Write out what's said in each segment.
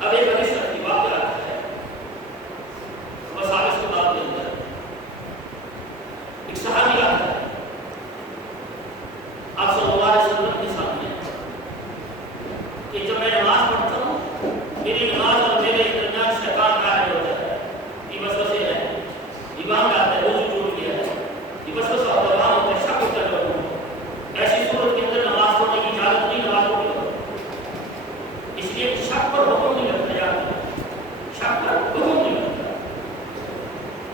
اب ایک حدیث کی بات آتا ہے، بس آپ اس کو بات دیں گے. ایک صحابی آتا ہے آپ صلی اللہ علیہ وسلم کے سامنے کہ جب میں نماز پڑھتا ہوں میری نماز اور میرے درمیان شیطان قائم ہو جاتا ہے. یہ وسوسے ہے، ایمان آتا ہے، وضو ٹوٹ گیا ہے، یہ وسوسہ ہوتا ہے، وہاں ہوتا ہے، شک ہوتا ہے لوگوں کو. ایسی صورت کے اندر نماز پڑھنے کی اجازت نہیں، نماز پڑھنے کی. اس لیے شک پر حکم نہیں لگتا یار، شک پر حکم نہیں لگتا.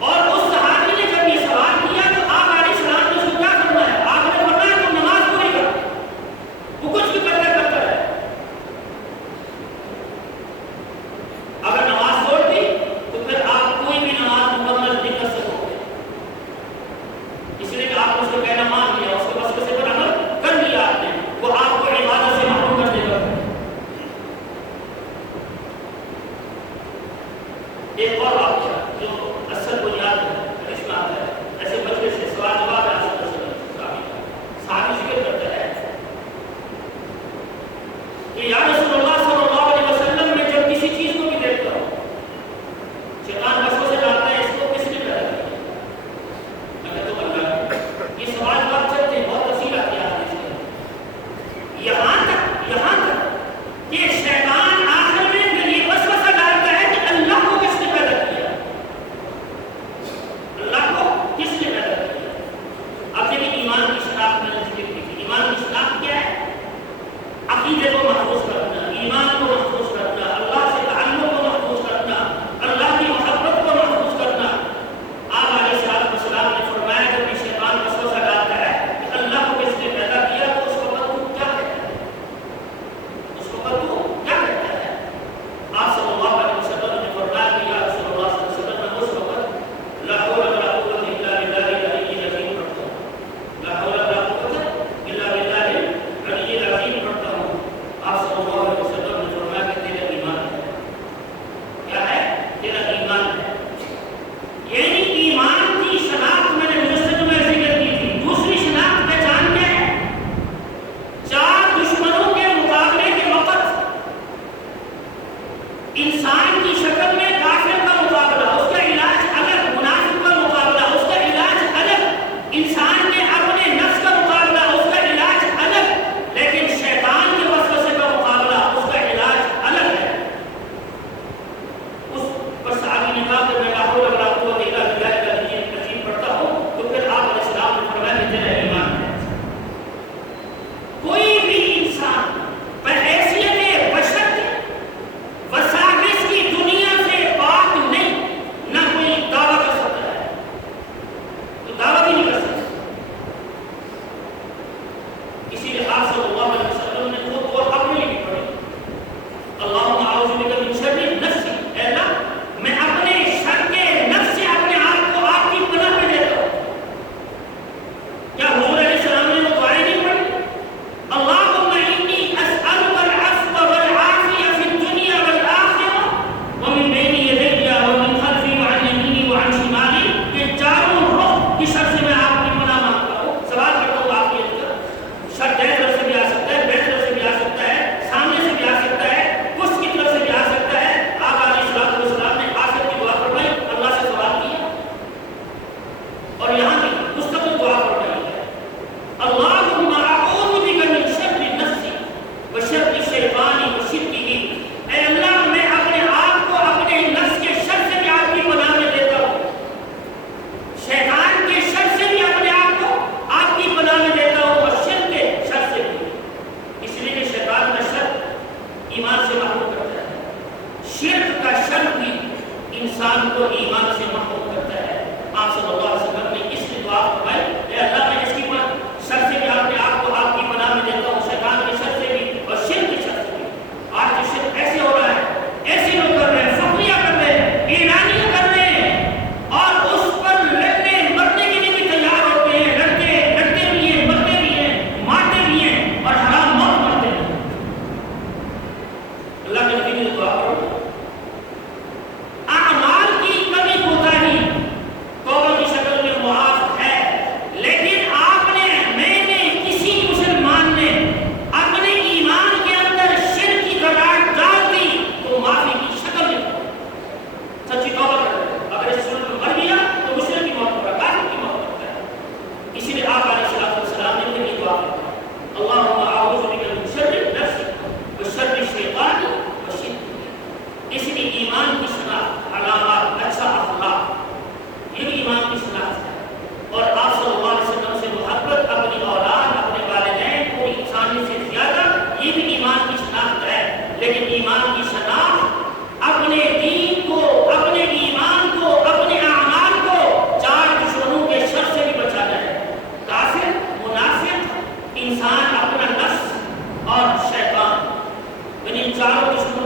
اور اس صحابی نے جب یہ سوال کیا تو آپ علیہ السلام نے اس کو کیا کرنا ہے؟ آپ نے فرمایا تم نماز پوری کر. وہ کچھ بھی کرتا ہے. اگر نماز چھوڑ دی تو پھر آپ کوئی بھی نماز مکمل نہیں کر سکو گے، اس لیے کہ آپ اس کو کہنا مان لیا، اس کے وسوسے پر عمل کر لیا آپ نے، وہ آپ کو عبادت سے محروم کر دے گا. ایک اور واقعہ جو اصل بنیاد ہے حدیث میں آتا ہے، ایسے مجلس سے سوال جواب ہے. صحابی ذکر کرتا ہے کہ یا رسول اللہ صلی اللہ علیہ وسلم میں جب کسی چیز کو بھی دیکھتا ہوں شیطان وسوسے ڈالتا ہے، اس کو کس نے پیدا کیا؟ میں کہتا ہوں اللہ نے. یہ سوال جواب چلتے ہیں، بہت تفصیل آتی ہے حدیث میں. یہاں تک کہ شیطان آخر میں پھر یہ وسوسہ ڈالتا ہے کہ اللہ کو کس نے پیدا کیا؟ اللہ کو کس نے پیدا کیا؟ اب دیکھیں ایمان کی شناخت میں نے ذکر کی تھی. ایمان کی شناخت کیا ہے؟ عقیدے کو محفوظ کرنا، ایمان کو محفوظ کرنا، اللہ سے تعلق کو محفوظ کرنا، اللہ کی محبت کو محفوظ کرنا. آپ علیہ السلام نے فرمایا کہ جب شیطان وسوسہ ڈالتا ہے کہ اللہ کو کس نے پیدا کیا تو اس وقت تو کیا کہتا ہے؟ اس وقت تو کیا کہتا ہے؟ آپ صلی اللہ علیہ وسلم نے فرمایا کہ یا رسول اللہ صلی اللہ علیہ وسلم میں اس وقت لا حول ولا قوة الا باللہ العلی العظیم پڑھتا ہوں. لا حول ولا قوة الا باللہ العلی العظیم پڑھتا ہوں. آپ صلی اللہ علیہ وسلم نے فرمایا کہ تیرا ایمان ہے. کیا ہے؟ تیرا ایمان ہے. یعنی ایمان کی شناخت میں نے مجسد میں ذکر کی تھی. دوسری شناخت پہچان کیا ہے؟ چار دشمنوں کے مقابلے کے وقت انسان کی شکل میں کافر کا مقابلہ، اس کا علاج الگ، منافق کا مقابلہ اس کا علاج الگ، انسان کے اپنے نفس کا مقابلہ اس کا علاج الگ، لیکن شیطان کے وسوسے کا مقابلہ اس کا علاج الگ ہے. اس پر صحابی نے کہا کہ میں لا حول ولا قوة الا باللہ العلی العظیم پڑھتا ہوں تو پھر آپ علیہ السلام نے فرمایا کہ تیرا ایمان ہے. کوئی بھی انسان بحیثیت بشر وساوس کی دنیا سے پاک نہیں، نہ کوئی دعویٰ کر سکتا ہے، تو دعویٰ بھی نہیں کر سکتا. اسی لیے آپ صلی اللہ علیہ وسلم نے خود اور اپنے لیے پڑھی اللہم اعوذ بک من شر نفسی، اے اللہ میں اپنے شر کے نفس سے اپنے آپ کو آپ کی پناہ میں دیتا ہوں. کیا حضور علیہ السلام نے وہ دعائیں نہیں پڑھی؟ اللہم انی اسألک العفو والعافیہ فی الدنیا والآخرہ ومن بین یدی ومن خلفی وعن یمینی وعن شمالی. یہ چاروں رخ کی شر سے میں آپ کی پناہ مانگتا ہوں. سوال کرتا ہوں آپ کی اندر شر دائیں طرف سے بھی آ سکتا ہے، بائیں طرف سے بھی آ سکتا ہے، سامنے سے بھی آ سکتا ہے، پشت کی طرف سے بھی آ سکتا ہے. آپ علیہ السلام نے آخر کی دعا فرمائی، اللہ سے سوال کیا اور یہاں بھی مستقل دعا فرمائی ہے اللہم اعوذ بک من شر نفسی وشر الشیطان وشرکہ. اے اللہ میں اپنے آپ کو اپنے نفس کے شر سے بھی آپ کی پناہ میں دیتا ہوں، شیطان کے شر سے بھی اپنے آپ کو آپ کی پناہ میں دیتا ہوں، اور شرک کے شر سے بھی. اس لیے کہ شیطان کا شر ایمان سے محروم کرتا ہے، شرک کا شر بھی انسان کو ایمان سے محروم کرتا ہے. آپ صلی اللہ علیہ وسلم نے اس کی دعا فرمائی اے اللہ میں اس کی شر سے بھی اپنے آپ کو آپ کی پناہ میں دیتا ہوں، شیطان کے شر سے بھی اور شرک کے شر سے بھی. آج جو شرک ایسے ہو رہا ہے، ایسے لوگ کر رہے ہیں، فخریہ کر رہے ہیں، اعلانیہ کر رہے ہیں، اور اس پر لڑنے مرنے کے لیے بھی تیار ہوتے ہیں. لڑتے بھی ہیں، مرتے بھی ہیں، مارتے بھی ہیں اور حرام موت مرتے ہیں. اللہ کے نبی نے دعا کرو اعمال کی کمی کوتاہی توبہ کی شکل میں معاف ہے، لیکن آپ نے میں نے کسی مسلمان نے اپنے ایمان کے اندر شرک کی گراہٹ ڈال دی تو معافی اور شیطان، ان چاروں دشمنوں